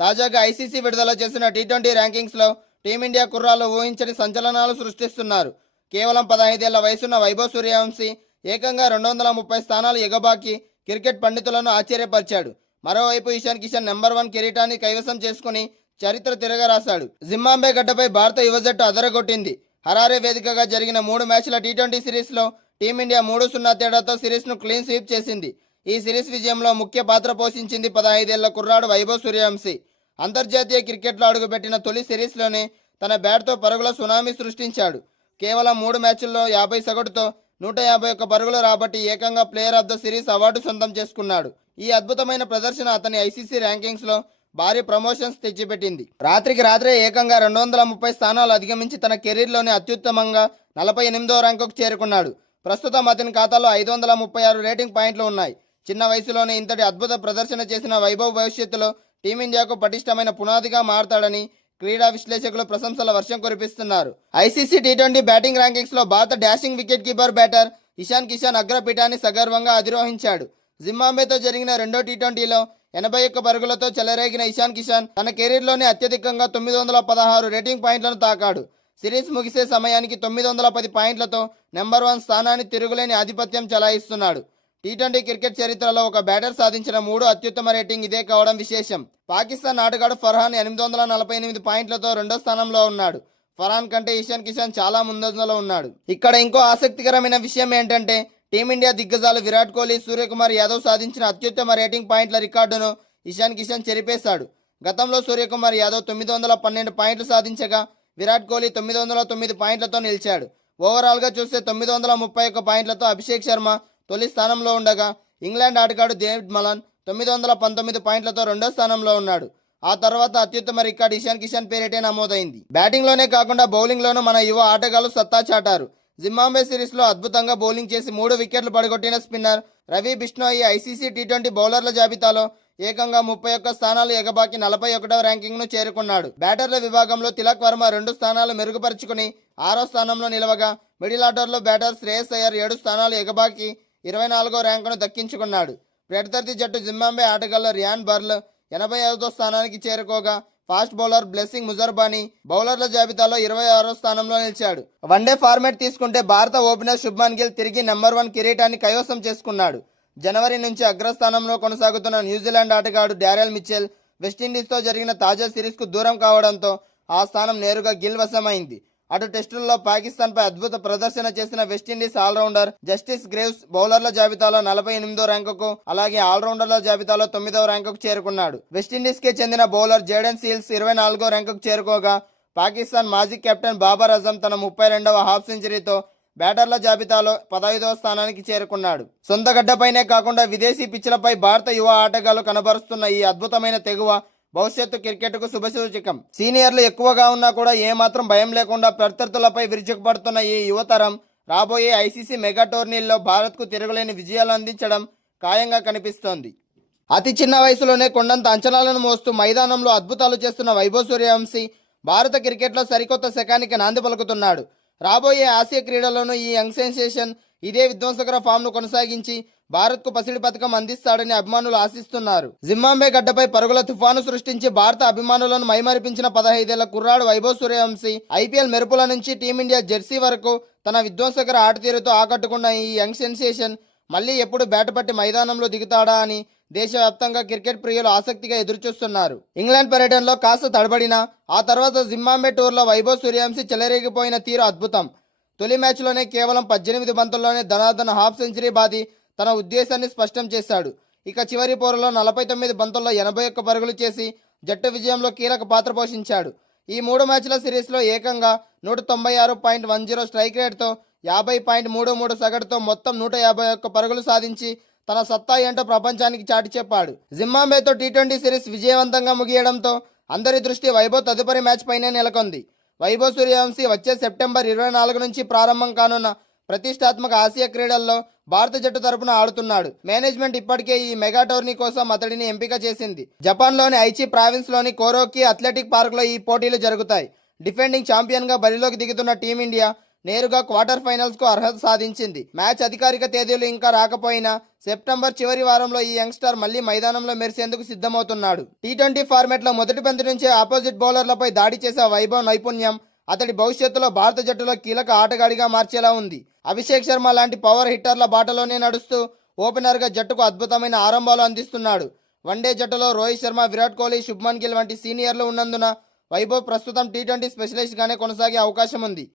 తాజాగా ఐసీసీ విడుదల చేసిన టీ20 ర్యాంకింగ్స్లో టీమిండియా కుర్రాళ్ళు ఊహించని సంచలనాలు సృష్టిస్తున్నారు. కేవలం 15 ఏళ్ల వయసున్న వైభవ్ సూర్యవంశీ ఏకంగా 230 స్థానాలు ఎగబాకి క్రికెట్ పండితులను ఆశ్చర్యపరిచాడు. మరోవైపు ఇషాన్ కిషన్ నెంబర్ 1 కిరీటాన్ని కైవసం చేసుకుని చరిత్ర తిరగరాశాడు. జింబాబ్వే గడ్డపై భారత యువ జట్టు అదరగొట్టింది. హరారే వేదికగా జరిగిన 3 మ్యాచ్ల టీ20 సిరీస్లో టీమిండియా 3-0 తేడాతో సిరీస్ను క్లీన్ స్వీప్ చేసింది. ఈ సిరీస్ విజయంలో ముఖ్య పాత్ర పోషించింది 15 ఏళ్ల కుర్రాడు వైభవ్ సూర్యవంశీ. అంతర్జాతీయ క్రికెట్లో అడుగుపెట్టిన తొలి సిరీస్లోనే తన బ్యాట్తో పరుగుల సునామీ సృష్టించాడు. కేవలం 3 మ్యాచ్ల్లో 50 సగటుతో 151 పరుగులు రాబట్టి ఏకంగా player of the series award సొంతం చేసుకున్నాడు. ఈ అద్భుతమైన ప్రదర్శన అతని ఐసీసీ ర్యాంకింగ్స్లో భారీ ప్రమోషన్స్ తెచ్చిపెట్టింది. రాత్రికి రాత్రే ఏకంగా 230 స్థానాలు అధిగమించి తన కెరీర్లోనే అత్యుత్తమంగా 48వ ర్యాంకుకు చేరుకున్నాడు. ప్రస్తుతం అతని ఖాతాలో 536 రేటింగ్ పాయింట్లు ఉన్నాయి. చిన్న వయసులోనే ఇంతటి అద్భుత ప్రదర్శన చేసిన వైభవ్ భవిష్యత్తులో టీమిండియాకు పటిష్టమైన పునాదిగా మారతాడని క్రీడా విశ్లేషకులు ప్రశంసల వర్షం కురిపిస్తున్నారు. ఐసీసీ టీ20 బ్యాటింగ్ ర్యాంకింగ్స్లో భారత dashing wicket keeper batter Ishan Kishan అగ్రపీఠాన్ని సగర్వంగా అధిరోహించాడు. జింబాబ్వేతో జరిగిన రెండో టీ20లో 81 పరుగులతో చెలరేగిన ఇషాన్ కిషన్ తన కెరీర్లోనే అత్యధికంగా 916 రేటింగ్ పాయింట్లను తాకాడు. సిరీస్ ముగిసే సమయానికి 910 పాయింట్లతో నెంబర్ 1 స్థానాన్ని తిరుగులేని ఆధిపత్యం చెలాయిస్తున్నాడు. టీ20 క్రికెట్ చరిత్రలో ఒక బ్యాటర్ సాధించిన 3 అత్యుత్తమ రేటింగ్ ఇదే కావడం విశేషం. పాకిస్తాన్ ఆటగాడు ఫర్హాన్ 848 పాయింట్లతో రెండో స్థానంలో ఉన్నాడు. ఫర్హాన్ కంటే ఇషాన్ కిషన్ చాలా ముందంజలో ఉన్నాడు. ఇక్కడ ఇంకో ఆసక్తికరమైన విషయం ఏంటంటే టీమిండియా దిగ్గజాలు విరాట్ కోహ్లీ, సూర్యకుమార్ యాదవ్ సాధించిన అత్యుత్తమ రేటింగ్ పాయింట్ల రికార్డును ఇషాన్ కిషన్ చెరిపేశాడు. గతంలో సూర్యకుమార్ యాదవ్ 912 పాయింట్లు సాధించగా విరాట్ కోహ్లీ 909 పాయింట్లతో నిలిచాడు. ఓవరాల్గా చూస్తే 931 పాయింట్లతో అభిషేక్ శర్మ తొలి స్థానంలో ఉండగా ఇంగ్లాండ్ ఆటగాడు డేవిడ్ మలన్ 919 పాయింట్లతో రెండో స్థానంలో ఉన్నాడు. ఆ తర్వాత అత్యుత్తమ రికార్డు ఇషాన్ కిషన్ పేరిటే నమోదైంది. బ్యాటింగ్లోనే కాకుండా బౌలింగ్లోనూ మన యువ ఆటగాళ్లు సత్తా చాటారు. జింబాబ్వే సిరీస్లో అద్భుతంగా బౌలింగ్ చేసి 3 వికెట్లు పడగొట్టిన స్పిన్నర్ రవి బిష్ణోయి ఐసీసీ టీ20 బౌలర్ల జాబితాలో ఏకంగా 31 స్థానాలు ఎగబాకి 41వ ర్యాంకింగ్ను చేరుకున్నాడు. బ్యాటర్ల విభాగంలో తిలక్ వర్మ 2 స్థానాలు మెరుగుపరుచుకుని 6వ స్థానంలో నిలవగా మిడిల్ ఆర్డర్లో బ్యాటర్ శ్రేయస్ అయ్యర్ 7 స్థానాలు ఎగబాకి 24వ ర్యాంకును దక్కించుకున్నాడు. ప్రత్యర్థి జట్టు జింబాబ్వే ఆటగాళ్లు రియాన్ బర్ల్ 85వ స్థానానికి చేరుకోగా ఫాస్ట్ బౌలర్ బ్లెస్సింగ్ ముజర్బానీ బౌలర్ల జాబితాలో 26వ స్థానంలో నిలిచాడు. వన్డే ఫార్మాట్ తీసుకుంటే భారత ఓపెనర్ శుభ్మన్ గిల్ తిరిగి నెంబర్ 1 కిరీటాన్ని కైవసం చేసుకున్నాడు. జనవరి నుంచి అగ్రస్థానంలో కొనసాగుతున్న న్యూజిలాండ్ ఆటగాడు డారెల్ మిచెల్ వెస్టిండీస్తో జరిగిన తాజా సిరీస్కు దూరం కావడంతో ఆ స్థానం నేరుగా గిల్ వశమైంది. అటు టెస్టుల్లో పాకిస్తాన్పై అద్భుత ప్రదర్శన చేసిన వెస్టిండీస్ ఆల్రౌండర్ జస్టిస్ గ్రేవ్స్ బౌలర్ల జాబితాలో 48వ ర్యాంకుకు, అలాగే ఆల్రౌండర్ల జాబితాలో 9వ ర్యాంకుకు చేరుకున్నాడు. వెస్టిండీస్కే చెందిన బౌలర్ జేడెన్ సీల్స్ 24వ ర్యాంకుకు చేరుకోగా పాకిస్తాన్ మాజీ కెప్టెన్ బాబర్ అజం తన 32వ హాఫ్ సెంచరీతో బ్యాటర్ల జాబితాలో 15వ స్థానానికి చేరుకున్నాడు. సొంత గడ్డపైనే కాకుండా విదేశీ పిచ్లపై భారత యువ ఆటగాళ్లు కనబరుస్తున్న ఈ అద్భుతమైన తెగువ భవిష్యత్తు క్రికెట్కు శుభసూచకం. సీనియర్లు ఎక్కువగా ఉన్నా కూడా ఏమాత్రం భయం లేకుండా ప్రత్యర్థులపై విరుచుకుపడుతున్న ఈ యువతరం రాబోయే ఐసీసీ మెగా టోర్నీల్లో భారత్కు తిరగలేని విజయాలు అందించడం ఖాయంగా కనిపిస్తోంది. అతి చిన్న వయసులోనే కొండంత అంచనాలను మోస్తూ మైదానంలో అద్భుతాలు చేస్తున్న వైభవ్ సూర్యవంశీ భారత క్రికెట్లో సరికొత్త శకానికి నాంది పలుకుతున్నాడు. రాబోయే ఆసియా క్రీడల్లోనూ ఈ యంగ్ సెన్సేషన్ ఇదే విధ్వంసకర ఫామ్ను కొనసాగించి భారత్కు పసిడి పథకం అందిస్తాడని అభిమానులు ఆశిస్తున్నారు. జింబాబ్వే గడ్డపై పరుగుల తుఫాను సృష్టించి భారత అభిమానులను మైమరిపించిన 15 ఏళ్ల కుర్రాడు వైభవ్ సూర్యవంశీ ఐపీఎల్ మెరుపుల నుంచి టీమిండియా జెర్సీ వరకు తన విధ్వంసకర ఆటతీరుతో ఆకట్టుకున్న ఈ యంగ్ సెన్సేషన్ మళ్లీ ఎప్పుడు బ్యాట్ పట్టి మైదానంలో దిగుతాడా అని దేశవ్యాప్తంగా క్రికెట్ ప్రియులు ఆసక్తిగా ఎదురుచూస్తున్నారు. ఇంగ్లాండ్ పర్యటనలో కాస్త తడబడినా ఆ తర్వాత జింబాబ్వే టూర్లో వైభవ్ సూర్యవంశీ చెలరేగిపోయిన తీరు అద్భుతం. తొలి మ్యాచ్లోనే కేవలం 18 బంతుల్లోనే ధనాధన హాఫ్ సెంచరీ బాది తన ఉద్దేశాన్ని స్పష్టం చేశాడు. ఇక చివరి పోరులో 49 బంతుల్లో 81 పరుగులు చేసి జట్టు విజయంలో కీలక పాత్ర పోషించాడు. ఈ 3 మ్యాచ్ల సిరీస్లో ఏకంగా 196.10 స్ట్రైక్ రేట్తో 50.33 సగటుతో మొత్తం 151 పరుగులు సాధించి తన సత్తా ఏంటో ప్రపంచానికి చాటి చెప్పాడు. జింబాబ్వేతో టీ20 సిరీస్ విజయవంతంగా ముగియడంతో అందరి దృష్టి వైభవ్ తదుపరి మ్యాచ్ పైనే నెలకొంది. వైభవ్ సూర్యవంశీ వచ్చే సెప్టెంబర్ 24 నుంచి ప్రారంభం కానున్న ప్రతిష్టాత్మక ఆసియా క్రీడల్లో భారత జట్టు తరపున ఆడుతున్నాడు. మేనేజ్మెంట్ ఇప్పటికే ఈ మెగా టోర్నీ కోసం అతడిని ఎంపిక చేసింది. జపాన్లోని ఐచి ప్రావిన్స్లోని కోరోకి అథ్లెటిక్ పార్క్లో ఈ పోటీలు జరుగుతాయి. డిఫెండింగ్ ఛాంపియన్గా బరిలోకి దిగుతున్న టీమిండియా నేరుగా క్వార్టర్ ఫైనల్స్ కు అర్హత సాధించింది. మ్యాచ్ అధికారిక తేదీలు ఇంకా రాకపోయినా సెప్టెంబర్ చివరి వారంలో ఈ యంగ్స్టర్ మళ్లీ మైదానంలో మెరిసేందుకు సిద్ధమవుతున్నాడు. టీ20 ఫార్మాట్ లో మొదటి బంతి నుంచే ఆపోజిట్ బౌలర్లపై దాడి చేసే వైభవ్ నైపుణ్యం అతడి భవిష్యత్తులో భారత జట్టులో కీలక ఆటగాడిగా మార్చేలా ఉంది. అభిషేక్ శర్మ లాంటి పవర్ హిట్టర్ల బాటలోనే నడుస్తూ ఓపెనర్గా జట్టుకు అద్భుతమైన ఆరంభాలు అందిస్తున్నాడు. వన్డే జట్టులో రోహిత్ శర్మ, విరాట్ కోహ్లీ, శుభ్మన్ గిల్ వంటి సీనియర్లు ఉన్నందున వైభవ్ ప్రస్తుతం టీ20 స్పెషలిస్ట్ గానే కొనసాగే అవకాశం ఉంది.